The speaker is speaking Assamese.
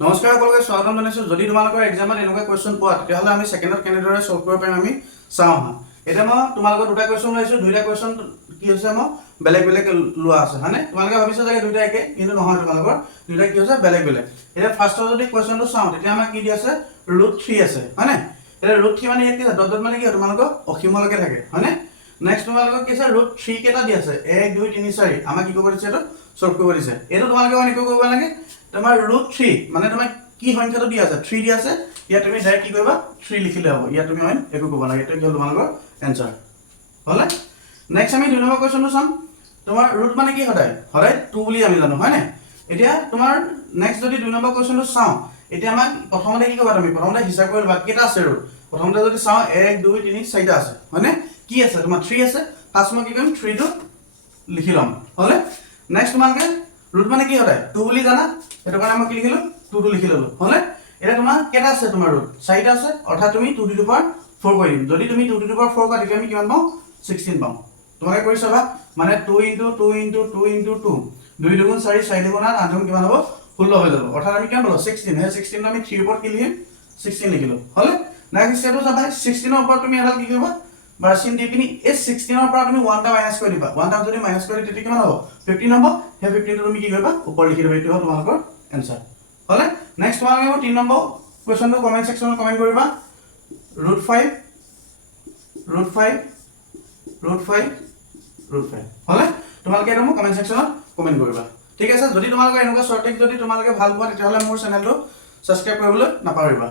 নমস্কাৰ সকলোকে স্বাগতম জনাইছো। যদি তোমালোকৰ এক্সামত এনেকুৱা কোৱেশ্চন পোৱা তেতিয়াহ'লে আমি সেকেন্ডত কেনেদৰে সলভ কৰিব পাৰিম আমি চাওঁ হা। এটা মই তোমালোকৰ দুটা কোৱেশ্চন লৈছো, দুইটা কোৱেশ্চন কি হৈছে মই বেলেগ বেলেগ লোৱা আছে হয়নে। তোমালোকে ভাবিছা যে দুইটা একে, কিন্তু নহয়, তোমালোকৰ দুইটা কি হৈছে বেলেগ বেলেগ। এতিয়া ফাৰ্ষ্টত যদি কোৱেশ্চনটো চাওঁ তেতিয়া আমাৰ কি দি আছে √3 আছে হয়নে। এতিয়া √3 মানে ইয়াত কি আছে ডট মানে কি তোমালোকৰ অসীমলৈকে থাকে হয়নে। নেক্সট তোমালোকৰ কি আছে √3 কেইটা দি আছে 1 2 3 4 আমাক কি কৰিব দিছে এইটো সলভ কৰিব দিছে। এইটো তোমালোকে এনেকৈ কৰিব লাগে তোমাৰ √3 মানে তোমাৰ কি সংখ্যাটো দি আছে 3 দি আছে, ইয়াত তুমি ডাইৰেক্ট কি কৰিবা 3 লিখিলে হ'ব। ইয়াত তুমি হয় একো কৰিব নালাগে, এইটো কি হ'ল তোমালোকৰ এনসাৰ হ'লে। নেক্সট আমি 2 নম্বৰ কোৱেশ্চনটো চাম। তোমাৰ ৰুট মানে কি সদায় 2 বুলি আমি জানো হয় নাই। এতিয়া তোমাৰ নেক্সট যদি 2 নম্বৰ কোৱেশ্চনটো চাওঁ, এতিয়া আমাক প্ৰথমতে কি কৰিবা তুমি প্ৰথমতে হিচাপ কৰি লবা কেইটা আছে ৰুট। প্ৰথমতে যদি চাওঁ 1 2 3 4টা আছে হয়নে। কি আছে তোমাৰ 3 আছে, ফাৰ্ষ্ট মই কি কৰিম 3 টো লিখি লম হ'লে। নেক্সট তোমালোকে ৰুট মানে কি সদায় 2 বুলি জানা, সেইটো কাৰণে মই কি লিখিলো 2 টো লিখি ললো হ'লে। এটা তোমাৰ কেটা আছে তোমাৰ ৰুট 4টা আছে, অৰ্থাৎ তুমি 2 টু দি পাৱাৰ 4 কৰি দিম। যদি তুমি 2 টু দি পাৱাৰ 4 কৰা তেতিয়া আমি কিমান পাওঁ 16 পাওঁ। তোমালোকে কৰি চাবা মানে 2 * 2 * 2 * 2 2 2 4 4 2 8 8 কিমান হ'ব 16 হৈ যাব। অৰ্থাৎ আমি কিমান পালো 16। হে 16 আমি 3 ওপৰত কি লিখিম 16 লিখিলো হ'লে। নেক্সট এটো চাবা 16 ৰ ওপৰত তুমি এডাল কি কৰিবা বাৰচিন দি পিনি এই 16 ৰ পৰা তুমি 1টা মাইনাস কৰি দিবা। 1টা যদি মাইনাস কৰি তেতিয়া কিমান হ'ব 15 হ'ব। হে 15 টো তুমি কি কৰিবা ওপৰ লিখি দিবা। এইটো হ'ল তোমালোকৰ এনসাৰ হ'লে। নেক্সট তোমালোকে 3 নম্বৰ কোৱেশ্চনটো কমেন্ট সেকশনত কমেন্ট কৰিবা √5 হ'লে। তোমালোকে এটা মোক কমেন্ট সেকশনত কমেন্ট কৰিবা ঠিক আছে। যদি তোমালোকৰ এনেকুৱা শৰ্ট ট্ৰিক যদি তোমালোকে ভাল পোৱা তেতিয়াহ'লে মোৰ চেনেলটো সাবস্ক্ৰাইব কৰিবলৈ নাপাহৰিবা।